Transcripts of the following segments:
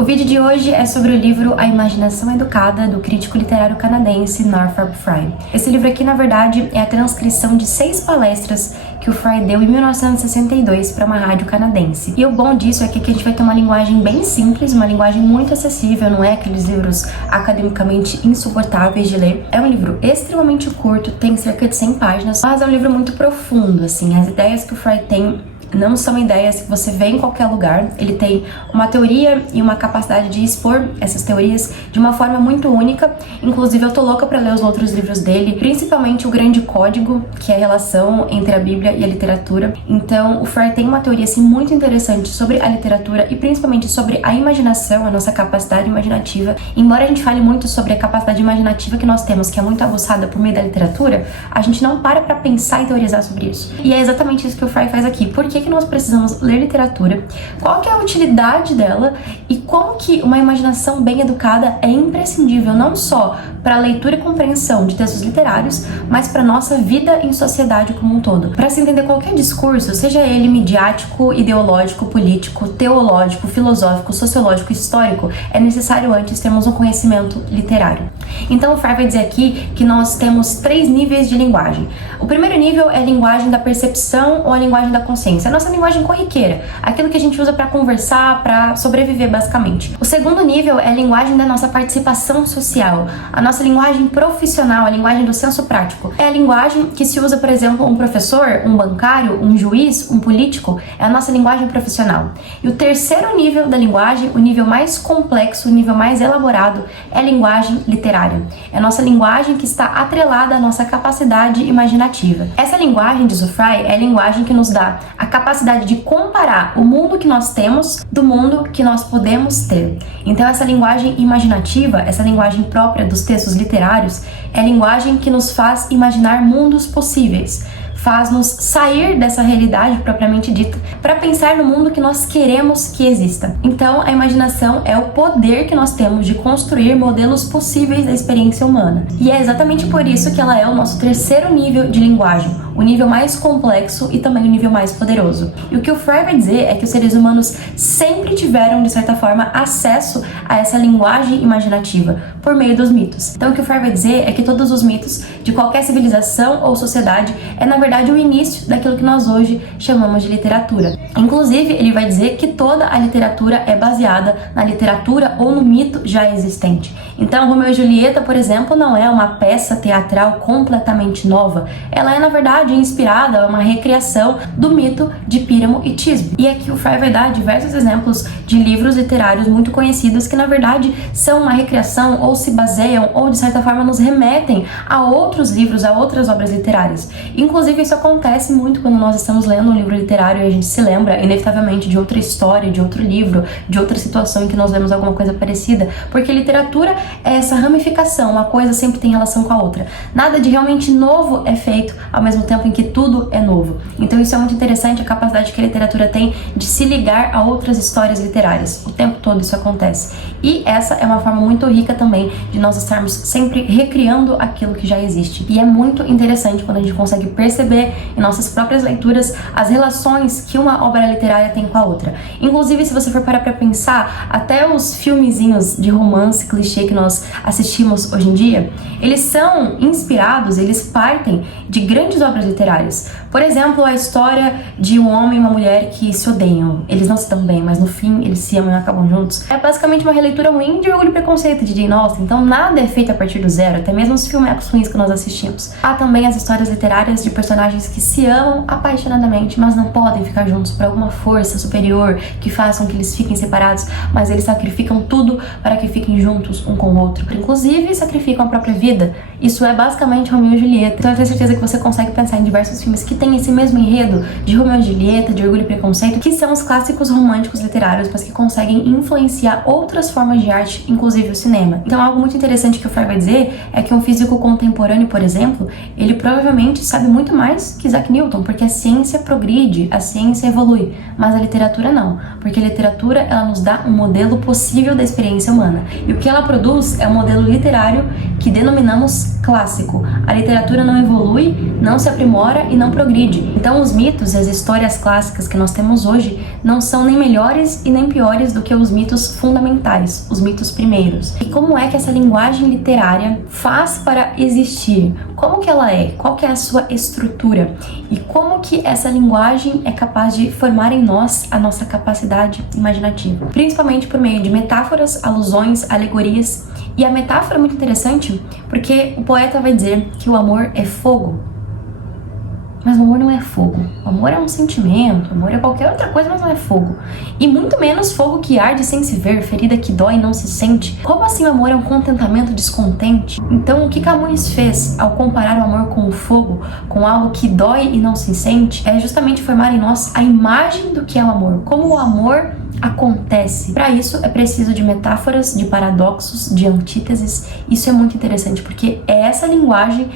O vídeo de hoje é sobre o livro A Imaginação Educada, do crítico literário canadense Northrop Frye. Esse livro aqui, na verdade, é a transcrição de 6 palestras que o Frye deu em 1962 para uma rádio canadense. E o bom disso é que aqui a gente vai ter uma linguagem bem simples, uma linguagem muito acessível, não é aqueles livros academicamente insuportáveis de ler. É um livro extremamente curto, tem cerca de 100 páginas, mas é um livro muito profundo, assim. As ideias que o Frye tem não são ideias que você vê em qualquer lugar. Ele tem uma teoria e uma capacidade de expor essas teorias de uma forma muito única. Inclusive, eu tô louca pra ler os outros livros dele, principalmente o Grande Código, que é a relação entre a Bíblia e a literatura. Então, o Frye tem uma teoria assim muito interessante sobre a literatura e principalmente sobre a imaginação, a nossa capacidade imaginativa. Embora a gente fale muito sobre a capacidade imaginativa que nós temos, que é muito aguçada por meio da literatura, a gente não para pra pensar e teorizar sobre isso. E é exatamente isso que o Frye faz aqui. Por que nós precisamos ler literatura, qual que é a utilidade dela e como que uma imaginação bem educada é imprescindível não só para a leitura e compreensão de textos literários, mas para nossa vida em sociedade como um todo. Para se entender qualquer discurso, seja ele midiático, ideológico, político, teológico, filosófico, sociológico, histórico, é necessário antes termos um conhecimento literário. Então o Frye vai dizer aqui que nós temos 3 níveis de linguagem. O primeiro nível é a linguagem da percepção ou a linguagem da consciência, a nossa linguagem corriqueira, aquilo que a gente usa para conversar, para sobreviver basicamente. O segundo nível é a linguagem da nossa participação social, a nossa linguagem profissional, a linguagem do senso prático. É a linguagem que se usa, por exemplo, um professor, um bancário, um juiz, um político, é a nossa linguagem profissional. E o terceiro nível da linguagem, o nível mais complexo, o nível mais elaborado, é a linguagem literária. É a nossa linguagem que está atrelada à nossa capacidade imaginativa. Essa linguagem, diz o Frye, é a linguagem que nos dá a capacidade de comparar o mundo que nós temos do mundo que nós podemos ter. Então essa linguagem imaginativa, essa linguagem própria dos textos literários, é a linguagem que nos faz imaginar mundos possíveis, faz-nos sair dessa realidade propriamente dita para pensar no mundo que nós queremos que exista. Então, a imaginação é o poder que nós temos de construir modelos possíveis da experiência humana. E é exatamente por isso que ela é o nosso terceiro nível de linguagem, o nível mais complexo e também o nível mais poderoso. E o que o Frye vai dizer é que os seres humanos sempre tiveram, de certa forma, acesso a essa linguagem imaginativa por meio dos mitos. Então, o que o Frye vai dizer é que todos os mitos de qualquer civilização ou sociedade é, na verdade, o início daquilo que nós hoje chamamos de literatura. Inclusive, ele vai dizer que toda a literatura é baseada na literatura ou no mito já existente. Então, Romeu e Julieta, por exemplo, não é uma peça teatral completamente nova. Ela é, na verdade, inspirada, é uma recriação do mito de Píramo e Tisbe. E aqui o Frye vai dar diversos exemplos de livros literários muito conhecidos que, na verdade, são uma recriação ou se baseiam ou, de certa forma, nos remetem a outros livros, a outras obras literárias. Inclusive, isso acontece muito quando nós estamos lendo um livro literário e a gente se lembra, inevitavelmente, de outra história, de outro livro, de outra situação em que nós lemos alguma coisa parecida, porque literatura é essa ramificação, uma coisa sempre tem relação com a outra. Nada de realmente novo é feito ao mesmo tempo em que tudo é novo. Então isso é muito interessante, a capacidade que a literatura tem de se ligar a outras histórias literárias. O tempo todo isso acontece. E essa é uma forma muito rica também de nós estarmos sempre recriando aquilo que já existe. E é muito interessante quando a gente consegue perceber em nossas próprias leituras as relações que uma obra literária tem com a outra. Inclusive, se você for parar pra pensar, até os filmezinhos de romance clichê que nós assistimos hoje em dia, eles são inspirados, eles partem de grandes obras literárias. Por exemplo, a história de um homem e uma mulher que se odeiam. Eles não se dão bem, mas no fim eles se amam e acabam juntos. É basicamente uma releitura ruim de Orgulho e Preconceito de Jane Austen. Então nada é feito a partir do zero, até mesmo os filmecos ruins que nós assistimos. Há também as histórias literárias de personagens que se amam apaixonadamente, mas não podem ficar juntos por alguma força superior que faça com que eles fiquem separados, mas eles sacrificam tudo para que fiquem juntos um com o outro. Inclusive, sacrificam a própria vida. Isso é basicamente Romeu e Julieta. Então eu tenho certeza que você consegue pensar em diversos filmes que têm esse mesmo enredo de Romeu e Julieta, de Orgulho e Preconceito, que são os clássicos românticos literários, mas que conseguem influenciar outras formas de arte, inclusive o cinema. Então algo muito interessante que o Frye vai dizer é que um físico contemporâneo, por exemplo, ele provavelmente sabe muito mais que Isaac Newton, porque a ciência progride, a ciência evolui, mas a literatura não, porque a literatura ela nos dá um modelo possível da experiência humana. E o que ela produz é um modelo literário que denominamos clássico. A literatura não evolui, não se aprimora e não progride. Então os mitos e as histórias clássicas que nós temos hoje não são nem melhores e nem piores do que os mitos fundamentais, os mitos primeiros. E como é que essa linguagem literária faz para existir? Como que ela é? Qual que é a sua estrutura? E como que essa linguagem é capaz de formar em nós a nossa capacidade imaginativa? Principalmente por meio de metáforas, alusões, alegorias. E a metáfora é muito interessante porque o poeta vai dizer que o amor é fogo. Mas o amor não é fogo. O amor é um sentimento, o amor é qualquer outra coisa, mas não é fogo. E muito menos fogo que arde sem se ver, ferida que dói e não se sente. Como assim o amor é um contentamento descontente? Então o que Camões fez ao comparar o amor com o fogo, com algo que dói e não se sente, é justamente formar em nós a imagem do que é o amor. Como o amor acontece. Para isso é preciso de metáforas, de paradoxos, de antíteses. Isso é muito interessante porque é essa linguagem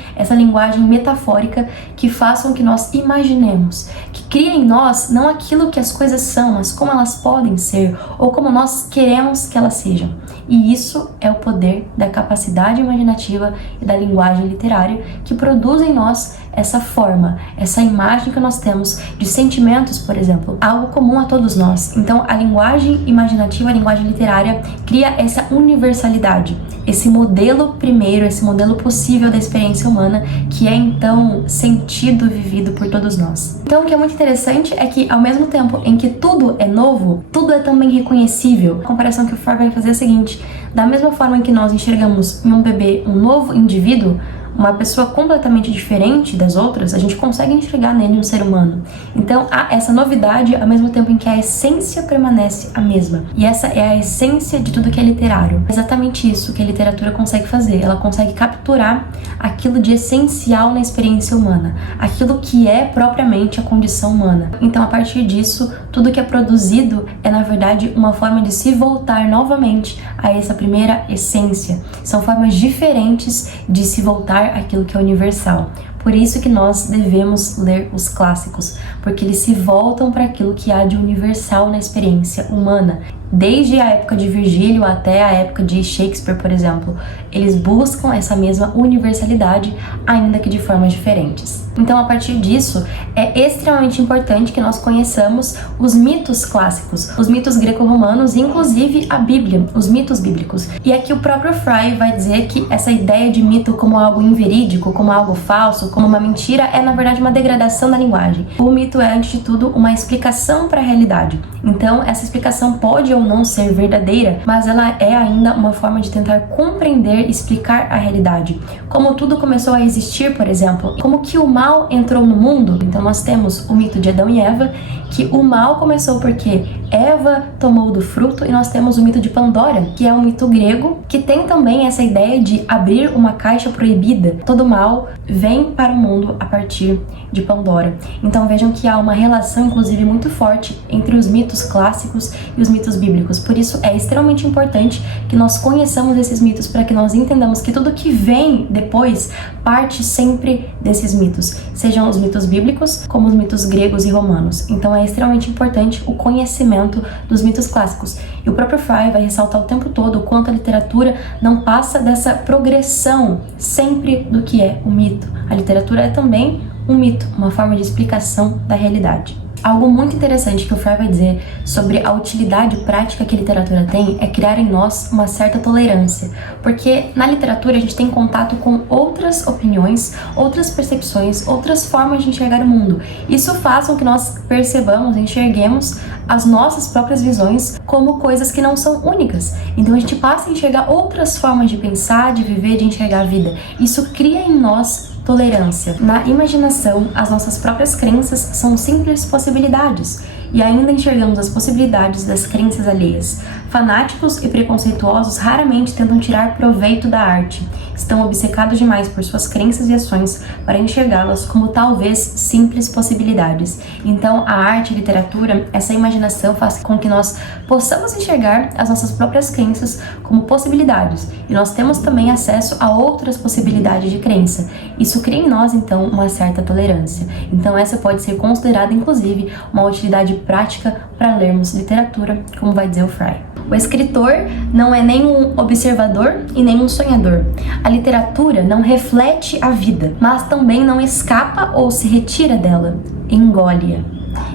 metafórica que faz com que nós imaginemos, que cria em nós não aquilo que as coisas são, mas como elas podem ser ou como nós queremos que elas sejam. E isso é o poder da capacidade imaginativa e da linguagem literária que produz em nós essa forma, essa imagem que nós temos de sentimentos, por exemplo, algo comum a todos nós. Então, a linguagem imaginativa, a linguagem literária cria essa universalidade, esse modelo primeiro, esse modelo possível da experiência humana, que é então sentido vivido por todos nós. Então, o que é muito interessante é que, ao mesmo tempo em que tudo é novo, tudo é também reconhecível. A comparação que o Freud vai fazer é a seguinte: da mesma forma em que nós enxergamos em um bebê um novo indivíduo, uma pessoa completamente diferente das outras, a gente consegue enxergar nele um ser humano. Então há essa novidade ao mesmo tempo em que a essência permanece a mesma. E essa é a essência de tudo que é literário. É exatamente isso que a literatura consegue fazer. Ela consegue capturar aquilo de essencial na experiência humana, aquilo que é propriamente a condição humana. Então, a partir disso, tudo que é produzido é, na verdade, uma forma de se voltar novamente a essa primeira essência. São formas diferentes de se voltar aquilo que é universal. Por isso que nós devemos ler os clássicos, porque eles se voltam para aquilo que há de universal na experiência humana. Desde a época de Virgílio até a época de Shakespeare, por exemplo, eles buscam essa mesma universalidade, ainda que de formas diferentes. Então, a partir disso, é extremamente importante que nós conheçamos os mitos clássicos, os mitos greco-romanos e, inclusive, a Bíblia, os mitos bíblicos. E aqui o próprio Fry vai dizer que essa ideia de mito como algo inverídico, como algo falso, como uma mentira, é, na verdade, uma degradação da linguagem. O mito é, antes de tudo, uma explicação para a realidade. Então, essa explicação pode ou não ser verdadeira, mas ela é ainda uma forma de tentar compreender e explicar a realidade. Como tudo começou a existir, por exemplo, como que o mal entrou no mundo. Então nós temos o mito de Adão e Eva, que o mal começou porque Eva tomou do fruto, e nós temos o mito de Pandora, que é um mito grego, que tem também essa ideia de abrir uma caixa proibida. Todo mal vem para o mundo a partir de Pandora. Então vejam que há uma relação, inclusive, muito forte entre os mitos clássicos e os mitos bíblicos. Por isso é extremamente importante que nós conheçamos esses mitos, para que nós entendamos que tudo que vem depois parte sempre desses mitos, sejam os mitos bíblicos como os mitos gregos e romanos. Então é extremamente importante o conhecimento dos mitos clássicos. E o próprio Fry vai ressaltar o tempo todo o quanto a literatura não passa dessa progressão sempre do que é o mito. A literatura é também um mito, uma forma de explicação da realidade. Algo muito interessante que o Fry vai dizer sobre a utilidade prática que a literatura tem é criar em nós uma certa tolerância, porque na literatura a gente tem contato com outras opiniões, outras percepções, outras formas de enxergar o mundo. Isso faz com que nós percebamos, enxerguemos as nossas próprias visões como coisas que não são únicas. Então a gente passa a enxergar outras formas de pensar, de viver, de enxergar a vida. Isso cria em nós tolerância. Na imaginação, as nossas próprias crenças são simples possibilidades, e ainda enxergamos as possibilidades das crenças alheias. Fanáticos e preconceituosos raramente tentam tirar proveito da arte. Estão obcecados demais por suas crenças e ações para enxergá-las como talvez simples possibilidades. Então, a arte e a literatura, essa imaginação faz com que nós possamos enxergar as nossas próprias crenças como possibilidades. E nós temos também acesso a outras possibilidades de crença. Isso cria em nós, então, uma certa tolerância. Então, essa pode ser considerada, inclusive, uma utilidade prática para lermos literatura, como vai dizer o Fry. O escritor não é nem um observador e nem um sonhador. A literatura não reflete a vida, mas também não escapa ou se retira dela, engole-a.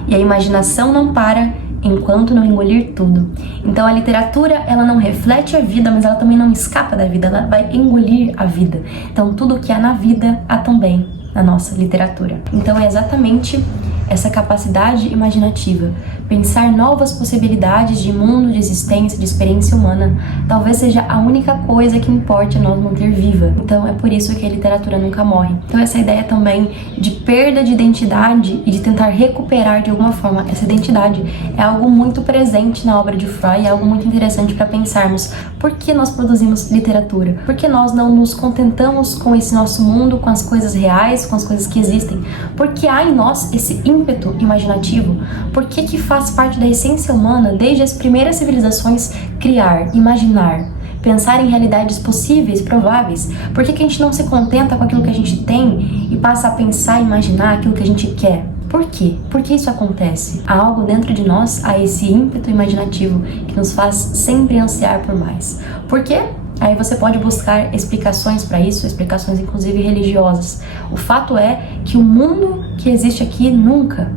E a imaginação não para enquanto não engolir tudo. Então a literatura, ela não reflete a vida, mas ela também não escapa da vida, ela vai engolir a vida. Então tudo que há na vida, há também na nossa literatura. Então é exatamente essa capacidade imaginativa, pensar novas possibilidades de mundo, de existência, de experiência humana, talvez seja a única coisa que importe a nós manter viva. Então é por isso que a literatura nunca morre. Então essa ideia também de perda de identidade e de tentar recuperar de alguma forma essa identidade é algo muito presente na obra de Freud, é algo muito interessante para pensarmos por que nós produzimos literatura, por que nós não nos contentamos com esse nosso mundo, com as coisas reais, com as coisas que existem, porque há em nós esse ímpeto imaginativo, por que faz parte da essência humana, desde as primeiras civilizações, criar, imaginar, pensar em realidades possíveis, prováveis. Por que a gente não se contenta com aquilo que a gente tem e passa a pensar e imaginar aquilo que a gente quer? Por quê? Por que isso acontece? Há algo dentro de nós, há esse ímpeto imaginativo que nos faz sempre ansiar por mais. Por quê? Aí você pode buscar explicações para isso, explicações inclusive religiosas. O fato é que o mundo que existe aqui nunca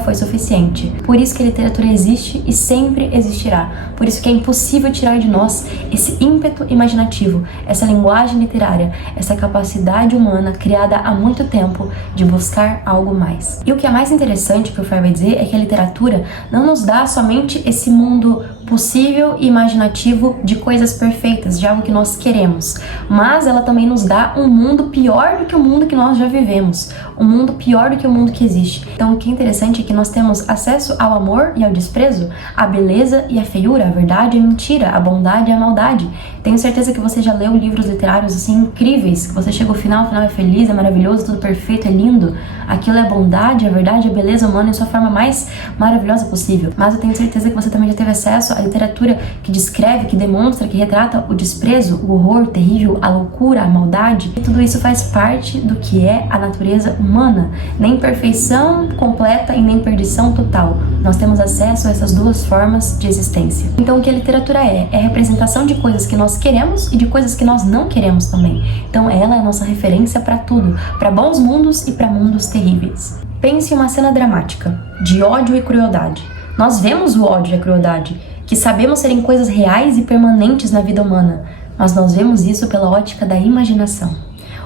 foi suficiente. Por isso que a literatura existe e sempre existirá. Por isso que é impossível tirar de nós esse ímpeto imaginativo, essa linguagem literária, essa capacidade humana criada há muito tempo de buscar algo mais. E o que é mais interessante que o Freud vai dizer é que a literatura não nos dá somente esse mundo possível e imaginativo de coisas perfeitas, de algo que nós queremos, mas ela também nos dá um mundo pior do que o mundo que nós já vivemos, um mundo pior do que o mundo que existe. Então o que é interessante é que nós temos acesso ao amor e ao desprezo, à beleza e à feiura, a verdade e a mentira, a bondade e a maldade. Tenho certeza que você já leu livros literários assim incríveis, que você chega ao final é feliz, é maravilhoso, tudo perfeito, é lindo. Aquilo é a bondade, a verdade, a beleza humana em sua forma mais maravilhosa possível. Mas eu tenho certeza que você também já teve acesso à literatura que descreve, que demonstra, que retrata o desprezo, o horror terrível, a loucura, a maldade. E tudo isso faz parte do que é a natureza humana. Nem perfeição completa e nem perdição total. Nós temos acesso a essas duas formas de existência. Então o que a literatura é? É a representação de coisas que nós queremos e de coisas que nós não queremos também. Então ela é a nossa referência para tudo, para bons mundos e para mundos terríveis. Pense em uma cena dramática, de ódio e crueldade. Nós vemos o ódio e a crueldade, que sabemos serem coisas reais e permanentes na vida humana, mas nós vemos isso pela ótica da imaginação.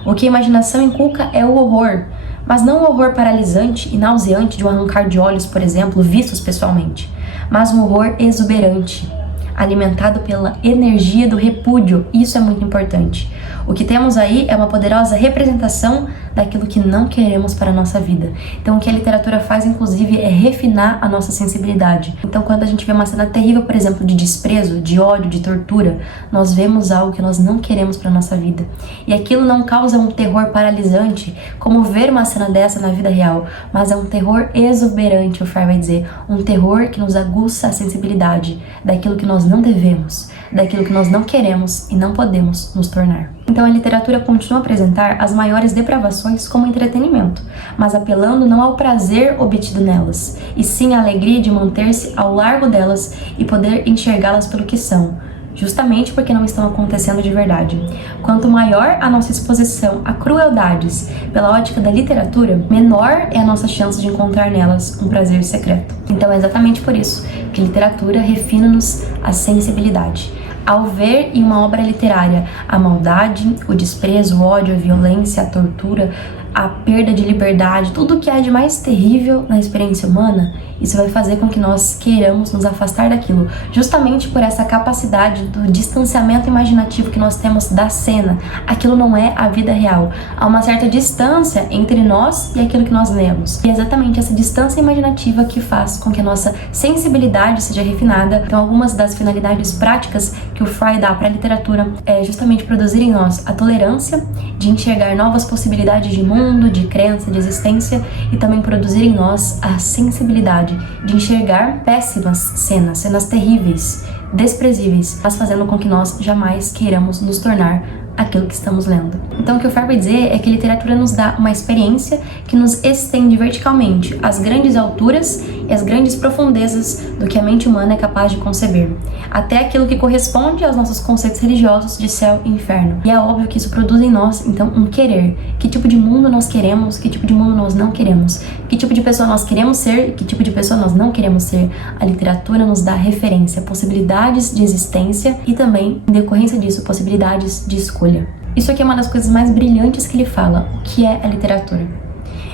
O que a imaginação inculca é o horror, mas não o horror paralisante e nauseante de um arrancar de olhos, por exemplo, vistos pessoalmente, mas um horror exuberante, alimentado pela energia do repúdio. Isso é muito importante. O que temos aí é uma poderosa representação daquilo que não queremos para a nossa vida. Então o que a literatura faz, inclusive, é refinar a nossa sensibilidade. Então quando a gente vê uma cena terrível, por exemplo, de desprezo, de ódio, de tortura, nós vemos algo que nós não queremos para a nossa vida. E aquilo não causa um terror paralisante, como ver uma cena dessa na vida real, mas é um terror exuberante, o Freud vai dizer, um terror que nos aguça a sensibilidade daquilo que nós não devemos, daquilo que nós não queremos e não podemos nos tornar. Então a literatura continua a apresentar as maiores depravações como entretenimento, mas apelando não ao prazer obtido nelas, e sim à alegria de manter-se ao largo delas e poder enxergá-las pelo que são, justamente porque não estão acontecendo de verdade. Quanto maior a nossa exposição a crueldades pela ótica da literatura, menor é a nossa chance de encontrar nelas um prazer secreto. Então é exatamente por isso que a literatura refina-nos a sensibilidade. Ao ver em uma obra literária a maldade, o desprezo, o ódio, a violência, a tortura, a perda de liberdade, tudo o que há de mais terrível na experiência humana, isso vai fazer com que nós queiramos nos afastar daquilo, justamente por essa capacidade do distanciamento imaginativo que nós temos da cena. Aquilo não é a vida real. Há uma certa distância entre nós e aquilo que nós lemos. E é exatamente essa distância imaginativa que faz com que a nossa sensibilidade seja refinada. Então, algumas das finalidades práticas que o Freud dá para a literatura é justamente produzir em nós a tolerância de enxergar novas possibilidades de mundo, de crença, de existência, e também produzir em nós a sensibilidade de enxergar péssimas cenas terríveis, desprezíveis, mas fazendo com que nós jamais queiramos nos tornar aquilo que estamos lendo. Então o que o Freud vai dizer é que a literatura nos dá uma experiência que nos estende verticalmente às grandes alturas e as grandes profundezas do que a mente humana é capaz de conceber, até aquilo que corresponde aos nossos conceitos religiosos de céu e inferno. E é óbvio que isso produz em nós, então, um querer. Que tipo de mundo nós queremos, que tipo de mundo nós não queremos, que tipo de pessoa nós queremos ser e que tipo de pessoa nós não queremos ser. A literatura nos dá referência, possibilidades de existência e também, em decorrência disso, possibilidades de escolha. Isso aqui é uma das coisas mais brilhantes que ele fala, o que é a literatura.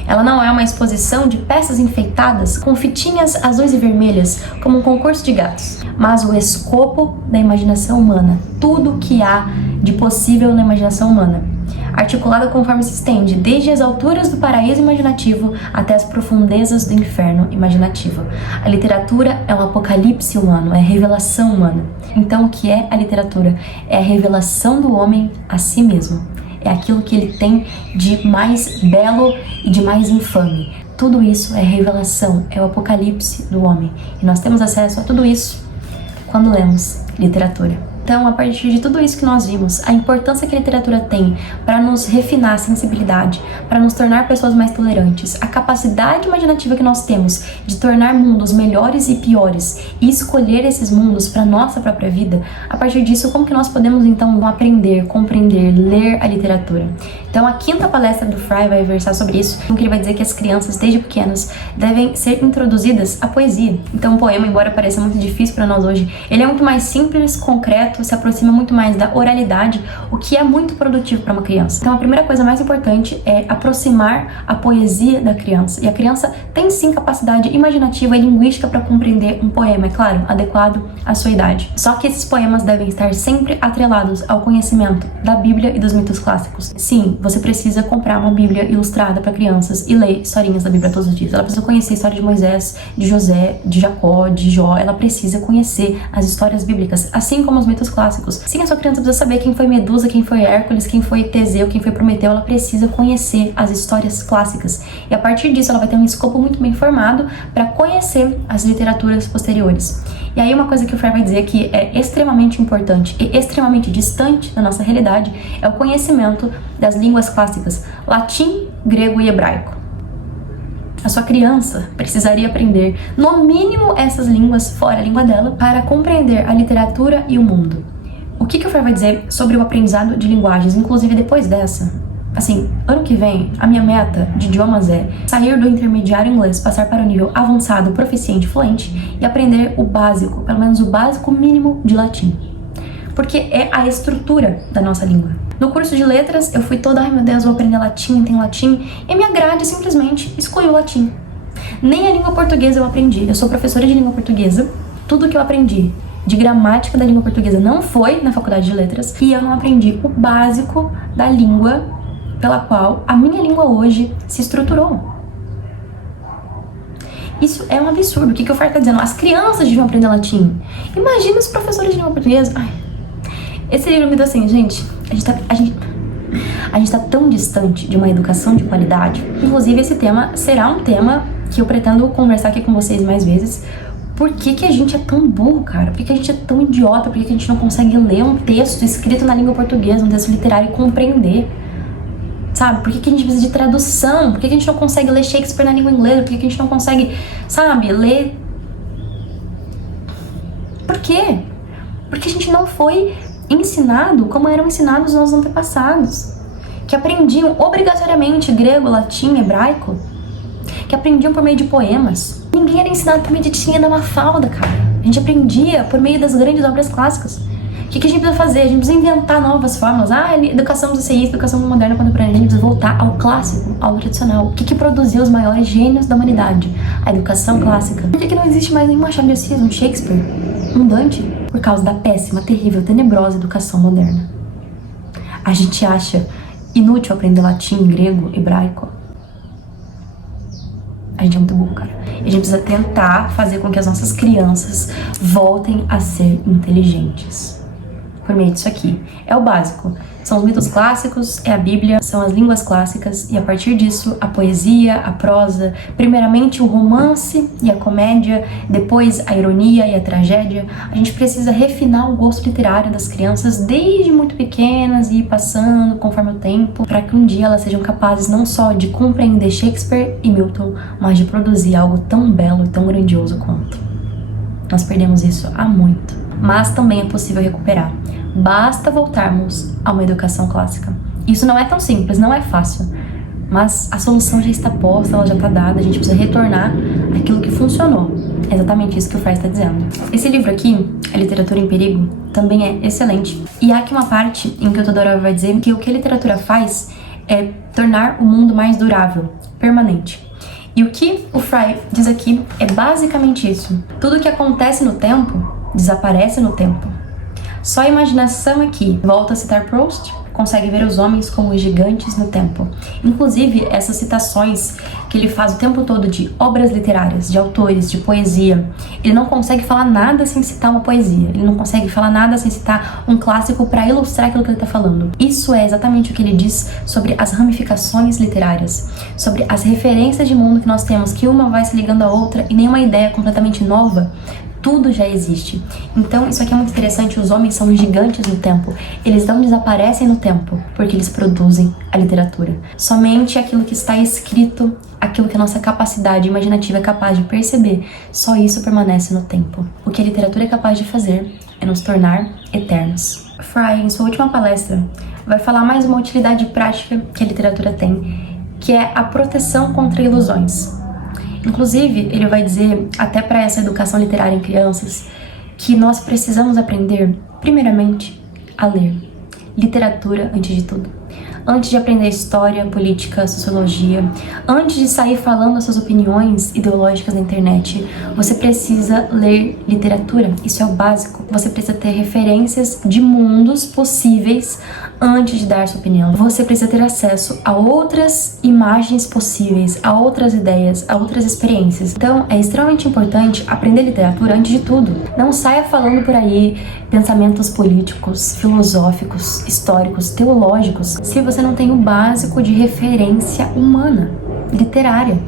Ela não é uma exposição de peças enfeitadas com fitinhas azuis e vermelhas, como um concurso de gatos, mas o escopo da imaginação humana, tudo o que há de possível na imaginação humana, articulada conforme se estende desde as alturas do paraíso imaginativo até as profundezas do inferno imaginativo. A literatura é um apocalipse humano, é a revelação humana. Então, o que é a literatura? É a revelação do homem a si mesmo. É aquilo que ele tem de mais belo e de mais infame. Tudo isso é revelação, é o apocalipse do homem. E nós temos acesso a tudo isso quando lemos literatura. Então, a partir de tudo isso que nós vimos, a importância que a literatura tem para nos refinar a sensibilidade, para nos tornar pessoas mais tolerantes, a capacidade imaginativa que nós temos de tornar mundos melhores e piores e escolher esses mundos para nossa própria vida, a partir disso, como que nós podemos então aprender, compreender, ler a literatura? Então, a quinta palestra do Fry vai versar sobre isso, em que ele vai dizer que as crianças, desde pequenas, devem ser introduzidas à poesia. Então, o poema, embora pareça muito difícil para nós hoje, ele é muito mais simples, concreto, se aproxima muito mais da oralidade, o que é muito produtivo para uma criança. Então, a primeira coisa mais importante é aproximar a poesia da criança. E a criança tem sim capacidade imaginativa e linguística para compreender um poema, é claro, adequado à sua idade. Só que esses poemas devem estar sempre atrelados ao conhecimento da Bíblia e dos mitos clássicos. Sim, você precisa comprar uma Bíblia ilustrada para crianças e ler historinhas da Bíblia todos os dias. Ela precisa conhecer a história de Moisés, de José, de Jacó, de Jó. Ela precisa conhecer as histórias bíblicas, assim como os mitos clássicos. Sim, a sua criança precisa saber quem foi Medusa, quem foi Hércules, quem foi Teseu, quem foi Prometeu. Ela precisa conhecer as histórias clássicas. E a partir disso ela vai ter um escopo muito bem formado para conhecer as literaturas posteriores. E aí uma coisa que o Fry vai dizer que é extremamente importante e extremamente distante da nossa realidade é o conhecimento das línguas clássicas, latim, grego e hebraico. A sua criança precisaria aprender, no mínimo, essas línguas fora a língua dela para compreender a literatura e o mundo. O que o Fry vai dizer sobre o aprendizado de linguagens, inclusive depois dessa? Assim, ano que vem, a minha meta de idiomas é sair do intermediário inglês, passar para o nível avançado, proficiente, fluente e aprender o básico, pelo menos o básico mínimo de latim. Porque é a estrutura da nossa língua. No curso de letras, eu fui toda, ai meu Deus, vou aprender latim, tem latim, e minha grade simplesmente excluiu o latim. Nem a língua portuguesa eu aprendi. Eu sou professora de língua portuguesa, tudo que eu aprendi de gramática da língua portuguesa não foi na faculdade de letras, e eu não aprendi o básico da língua pela qual a minha língua hoje se estruturou. Isso é um absurdo. O que o Fry está dizendo? As crianças deviam aprender latim. Imagina os professores de língua portuguesa. Ai. Esse livro me deu assim, gente, a gente tá tão distante de uma educação de qualidade. Inclusive, esse tema será um tema que eu pretendo conversar aqui com vocês mais vezes. Por que a gente é tão burro, cara? Por que a gente é tão idiota? Por que a gente não consegue ler um texto escrito na língua portuguesa, um texto literário e compreender? Sabe? Por que a gente precisa de tradução? Por que a gente não consegue ler Shakespeare na língua inglesa? Por que a gente não consegue, sabe, ler... Por quê? Porque a gente não foi ensinado como eram ensinados os nossos antepassados, que aprendiam obrigatoriamente grego, latim, hebraico, que aprendiam por meio de poemas. Ninguém era ensinado por meio de Tirinha da Mafalda, cara. A gente aprendia por meio das grandes obras clássicas. O que a gente precisa fazer? A gente precisa inventar novas formas. Educação dos enseístas, educação moderna contemporânea. A gente precisa voltar ao clássico, ao tradicional. O que produziu os maiores gênios da humanidade? A educação clássica. Por que não existe mais nenhum Machado de Assis, um Shakespeare, um Dante? Por causa da péssima, terrível, tenebrosa educação moderna. A gente acha inútil aprender latim, grego, hebraico. A gente é muito burro, cara. E a gente precisa tentar fazer com que as nossas crianças voltem a ser inteligentes. por meio disso aqui. É o básico. São os mitos clássicos, é a Bíblia, são as línguas clássicas e a partir disso a poesia, a prosa, primeiramente o romance e a comédia, depois a ironia e a tragédia. A gente precisa refinar o gosto literário das crianças desde muito pequenas e ir passando conforme o tempo, para que um dia elas sejam capazes não só de compreender Shakespeare e Milton, mas de produzir algo tão belo e tão grandioso quanto. Nós perdemos isso há muito, mas também é possível recuperar. Basta voltarmos a uma educação clássica. Isso não é tão simples, não é fácil, mas a solução já está posta, ela já está dada, a gente precisa retornar àquilo que funcionou. É exatamente isso que o Fry está dizendo. Esse livro aqui, A Literatura em Perigo, também é excelente. E há aqui uma parte em que o Todorov vai dizer que o que a literatura faz é tornar o mundo mais durável, permanente. E o que o Fry diz aqui é basicamente isso. Tudo que acontece no tempo, desaparece no tempo. Só a imaginação aqui, volta a citar Proust, consegue ver os homens como gigantes no tempo. Inclusive, essas citações que ele faz o tempo todo de obras literárias, de autores, de poesia, ele não consegue falar nada sem citar uma poesia, ele não consegue falar nada sem citar um clássico para ilustrar aquilo que ele está falando. Isso é exatamente o que ele diz sobre as ramificações literárias, sobre as referências de mundo que nós temos, que uma vai se ligando à outra e nenhuma ideia completamente nova. Tudo já existe. Então, isso aqui é muito interessante. Os homens são gigantes no tempo. Eles não desaparecem no tempo, porque eles produzem a literatura. Somente aquilo que está escrito, aquilo que a nossa capacidade imaginativa é capaz de perceber, só isso permanece no tempo. O que a literatura é capaz de fazer é nos tornar eternos. Fry, em sua última palestra, vai falar mais uma utilidade prática que a literatura tem, que é a proteção contra ilusões. Inclusive, ele vai dizer, até para essa educação literária em crianças, que nós precisamos aprender, primeiramente, a ler. Literatura antes de tudo. Antes de aprender história, política, sociologia, antes de sair falando as suas opiniões ideológicas na internet, você precisa ler literatura. Isso é o básico. Você precisa ter referências de mundos possíveis antes de dar sua opinião. Você precisa ter acesso a outras imagens possíveis, a outras ideias, a outras experiências. Então, é extremamente importante aprender literatura antes de tudo. Não saia falando por aí pensamentos políticos, filosóficos, históricos, teológicos, se você não tem o básico de referência humana, literária.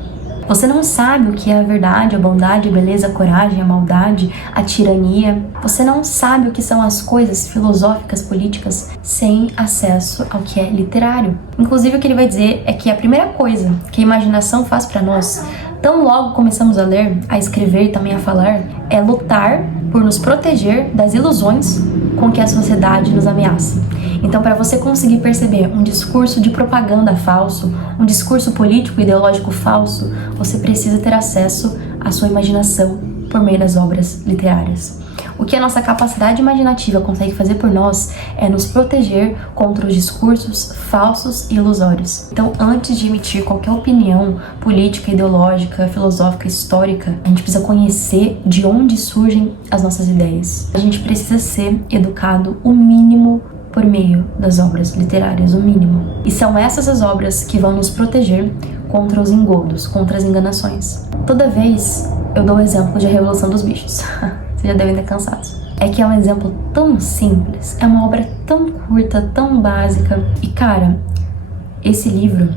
Você não sabe o que é a verdade, a bondade, a beleza, a coragem, a maldade, a tirania. Você não sabe o que são as coisas filosóficas, políticas, sem acesso ao que é literário. Inclusive, o que ele vai dizer é que a primeira coisa que a imaginação faz para nós, tão logo começamos a ler, a escrever e também a falar, é lutar por nos proteger das ilusões com que a sociedade nos ameaça. Então, para você conseguir perceber um discurso de propaganda falso, um discurso político e ideológico falso, você precisa ter acesso à sua imaginação por meio das obras literárias. O que a nossa capacidade imaginativa consegue fazer por nós é nos proteger contra os discursos falsos e ilusórios. Então, antes de emitir qualquer opinião política, ideológica, filosófica, histórica, a gente precisa conhecer de onde surgem as nossas ideias. A gente precisa ser educado o mínimo por meio das obras literárias, o mínimo. E são essas as obras que vão nos proteger contra os engodos, contra as enganações. Toda vez eu dou o exemplo de A Revolução dos Bichos. Vocês já devem ter cansado. É que é um exemplo tão simples, é uma obra tão curta, tão básica. E cara, esse livro,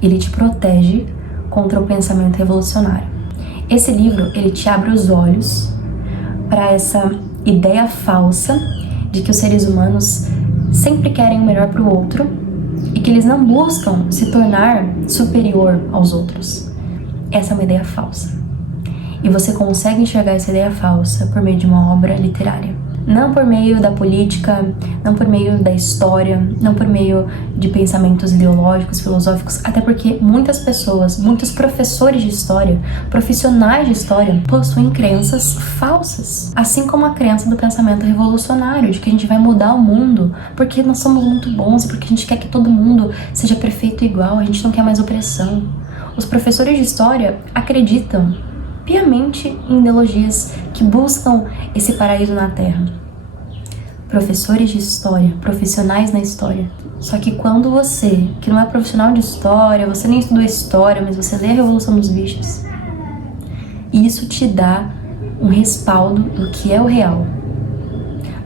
ele te protege contra o pensamento revolucionário. Esse livro, ele te abre os olhos para essa ideia falsa de que os seres humanos sempre querem o melhor para o outro e que eles não buscam se tornar superior aos outros. Essa é uma ideia falsa. E você consegue enxergar essa ideia falsa por meio de uma obra literária. Não por meio da política, não por meio da história, não por meio de pensamentos ideológicos, filosóficos, até porque muitas pessoas, muitos professores de história, profissionais de história, possuem crenças falsas. Assim como a crença do pensamento revolucionário, de que a gente vai mudar o mundo porque nós somos muito bons e porque a gente quer que todo mundo seja perfeito e igual, a gente não quer mais opressão. Os professores de história acreditam piamente em ideologias que buscam esse paraíso na Terra. Professores de história, profissionais na história. Só que quando você, que não é profissional de história, você nem estudou história, mas você lê a Revolução dos Bichos, isso te dá um respaldo do que é o real,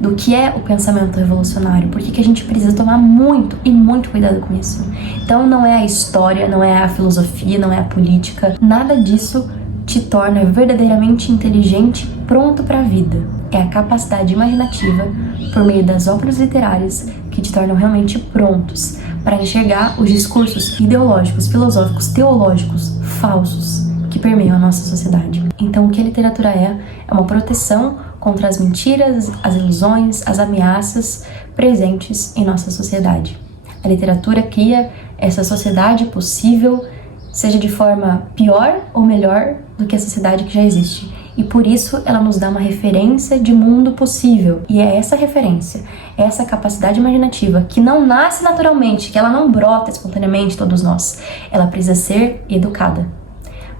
do que é o pensamento revolucionário, por que a gente precisa tomar muito e muito cuidado com isso. Então não é a história, não é a filosofia, não é a política, nada disso te torna verdadeiramente inteligente, pronto para a vida. É a capacidade imaginativa, por meio das obras literárias, que te tornam realmente prontos para enxergar os discursos ideológicos, filosóficos, teológicos, falsos, que permeiam a nossa sociedade. Então o que a literatura é uma proteção contra as mentiras, as ilusões, as ameaças presentes em nossa sociedade. A literatura cria essa sociedade possível, seja de forma pior ou melhor do que a sociedade que já existe. E por isso ela nos dá uma referência de mundo possível. E é essa referência, essa capacidade imaginativa que não nasce naturalmente, que ela não brota espontaneamente todos nós. Ela precisa ser educada,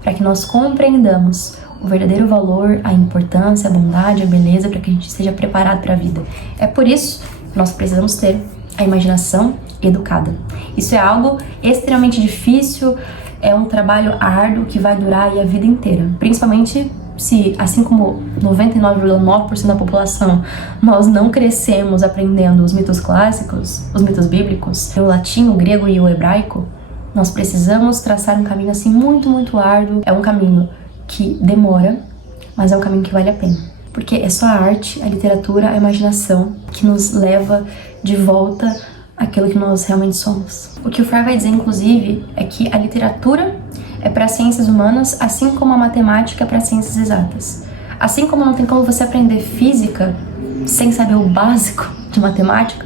para que nós compreendamos o verdadeiro valor, a importância, a bondade, a beleza, para que a gente esteja preparado para a vida. É por isso que nós precisamos ter a imaginação educada. Isso é algo extremamente difícil, é um trabalho árduo que vai durar aí a vida inteira. Principalmente se, assim como 99,9% da população, nós não crescemos aprendendo os mitos clássicos, os mitos bíblicos, o latim, o grego e o hebraico, nós precisamos traçar um caminho assim muito, muito árduo. É um caminho que demora, mas é um caminho que vale a pena. Porque é só a arte, a literatura, a imaginação que nos leva de volta àquilo que nós realmente somos. O que o Frei vai dizer, inclusive, é que a literatura é para ciências humanas, assim como a matemática é para ciências exatas. Assim como não tem como você aprender física sem saber o básico de matemática,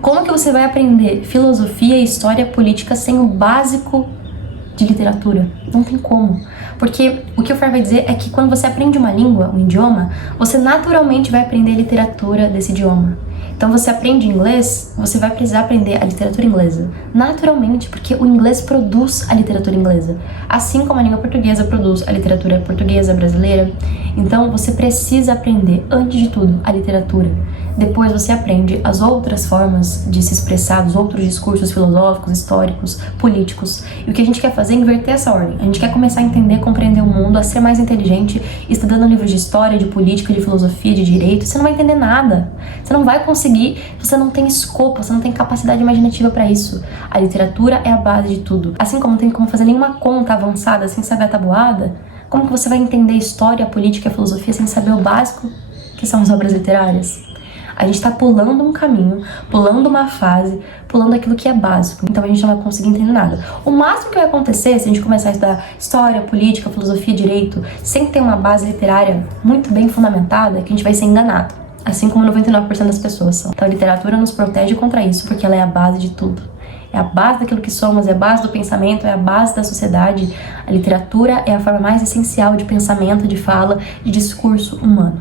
como que você vai aprender filosofia, história, política sem o básico de literatura? Não tem como. Porque o que o Frei vai dizer é que quando você aprende uma língua, um idioma, você naturalmente vai aprender a literatura desse idioma. Então você aprende inglês, você vai precisar aprender a literatura inglesa. Naturalmente, porque o inglês produz a literatura inglesa. Assim como a língua portuguesa produz a literatura portuguesa, brasileira. Então você precisa aprender, antes de tudo, a literatura. Depois você aprende as outras formas de se expressar, os outros discursos filosóficos, históricos, políticos. E o que a gente quer fazer é inverter essa ordem. A gente quer começar a entender, compreender o mundo, a ser mais inteligente, estudando livros de história, de política, de filosofia, de direito. Você não vai entender nada. Você não vai conseguir, você não tem escopo, você não tem capacidade imaginativa para isso. A literatura é a base de tudo. Assim como não tem como fazer nenhuma conta avançada sem saber a tabuada, como que você vai entender história, política, filosofia sem saber o básico, que são as obras literárias? A gente tá pulando um caminho, pulando uma fase, pulando aquilo que é básico. Então a gente não vai conseguir entender nada. O máximo que vai acontecer se a gente começar a estudar história, política, filosofia, direito, sem ter uma base literária muito bem fundamentada, é que a gente vai ser enganado. Assim como 99% das pessoas são. Então a literatura nos protege contra isso, porque ela é a base de tudo. É a base daquilo que somos, é a base do pensamento, é a base da sociedade. A literatura é a forma mais essencial de pensamento, de fala, de discurso humano.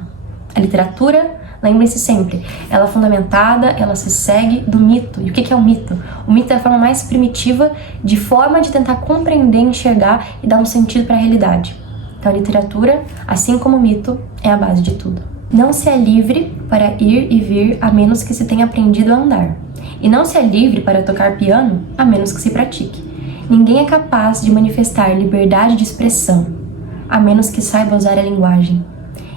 A literatura, lembrem-se sempre, ela é fundamentada, ela se segue do mito. E o que é o mito? O mito é a forma mais primitiva de forma de tentar compreender, enxergar e dar um sentido para a realidade. Então a literatura, assim como o mito, é a base de tudo. Não se é livre para ir e vir a menos que se tenha aprendido a andar. E não se é livre para tocar piano a menos que se pratique. Ninguém é capaz de manifestar liberdade de expressão a menos que saiba usar a linguagem.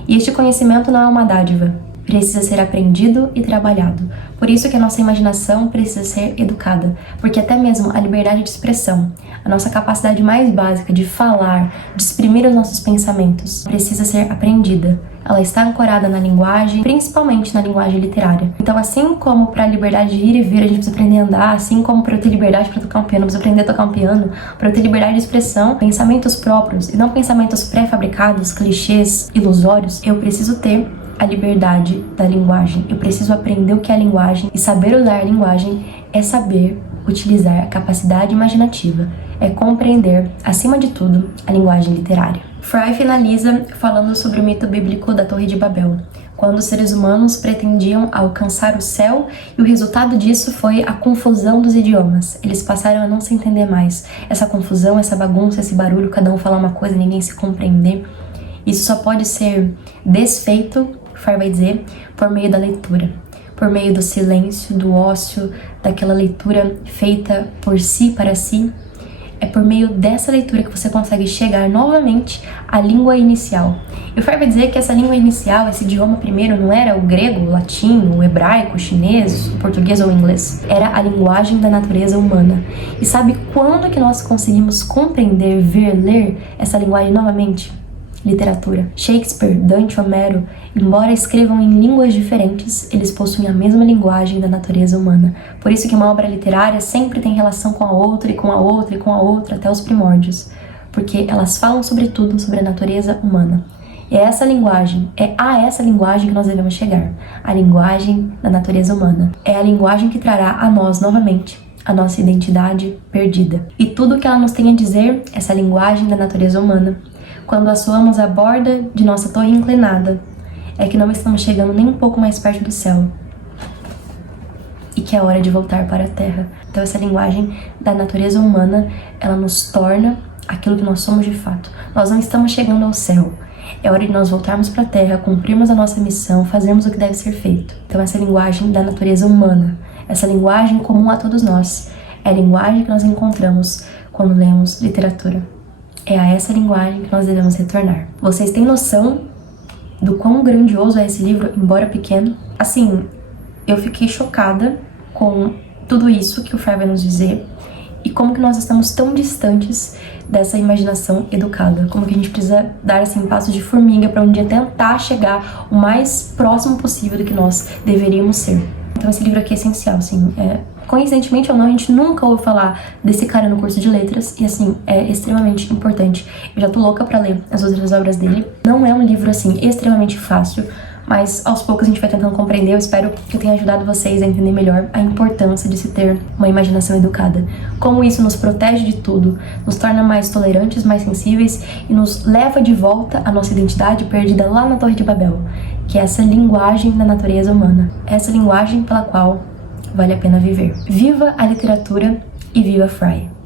E este conhecimento não é uma dádiva. Precisa ser aprendido e trabalhado. Por isso que a nossa imaginação precisa ser educada, porque até mesmo a liberdade de expressão, a nossa capacidade mais básica de falar, de exprimir os nossos pensamentos, precisa ser aprendida. Ela está ancorada na linguagem, principalmente na linguagem literária. Então, assim como para a liberdade de ir e vir a gente precisa aprender a andar, assim como para eu ter liberdade para tocar um piano, eu preciso aprender a tocar um piano, para eu ter liberdade de expressão, pensamentos próprios e não pensamentos pré-fabricados, clichês, ilusórios, eu preciso ter a liberdade da linguagem. Eu preciso aprender o que é a linguagem, e saber usar a linguagem é saber utilizar a capacidade imaginativa, é compreender, acima de tudo, a linguagem literária. Frei finaliza falando sobre o mito bíblico da Torre de Babel, quando os seres humanos pretendiam alcançar o céu e o resultado disso foi a confusão dos idiomas. Eles passaram a não se entender mais. Essa confusão, essa bagunça, esse barulho, cada um falar uma coisa, ninguém se compreender. Isso só pode ser desfeito, Frei vai dizer, por meio da leitura, por meio do silêncio, do ócio, daquela leitura feita por si, para si. É por meio dessa leitura que você consegue chegar novamente à língua inicial. E o Frei vai dizer que essa língua inicial, esse idioma primeiro, não era o grego, o latim, o hebraico, o chinês, o português ou o inglês. Era a linguagem da natureza humana. E sabe quando que nós conseguimos compreender, ver, ler essa linguagem novamente? Literatura. Shakespeare, Dante, Homero, embora escrevam em línguas diferentes, eles possuem a mesma linguagem da natureza humana. Por isso que uma obra literária sempre tem relação com a outra, e com a outra, e com a outra, até os primórdios. Porque elas falam sobretudo sobre a natureza humana. E é essa linguagem, é a essa linguagem que nós devemos chegar. A linguagem da natureza humana. É a linguagem que trará a nós novamente a nossa identidade perdida. E tudo o que ela nos tem a dizer, essa linguagem da natureza humana, quando assoamos a borda de nossa torre inclinada, é que não estamos chegando nem um pouco mais perto do céu e que é hora de voltar para a terra. Então essa linguagem da natureza humana, ela nos torna aquilo que nós somos de fato. Nós não estamos chegando ao céu. É hora de nós voltarmos para a terra, cumprirmos a nossa missão, fazermos o que deve ser feito. Então essa linguagem da natureza humana, essa linguagem comum a todos nós, é a linguagem que nós encontramos quando lemos literatura. É a essa linguagem que nós devemos retornar. Vocês têm noção do quão grandioso é esse livro, embora pequeno? Assim, eu fiquei chocada com tudo isso que o Frei vai nos dizer e como que nós estamos tão distantes dessa imaginação educada. Como que a gente precisa dar, assim, passos de formiga para um dia tentar chegar o mais próximo possível do que nós deveríamos ser. Então esse livro aqui é essencial, assim, coincidentemente ou não, a gente nunca ouve falar desse cara no curso de letras e, assim, é extremamente importante. Eu já tô louca pra ler as outras obras dele. Não é um livro, assim, extremamente fácil, mas aos poucos a gente vai tentando compreender. Eu espero que eu tenha ajudado vocês a entender melhor a importância de se ter uma imaginação educada. Como isso nos protege de tudo, nos torna mais tolerantes, mais sensíveis e nos leva de volta à nossa identidade perdida lá na Torre de Babel, que é essa linguagem da natureza humana, essa linguagem pela qual vale a pena viver. Viva a literatura e viva Frei!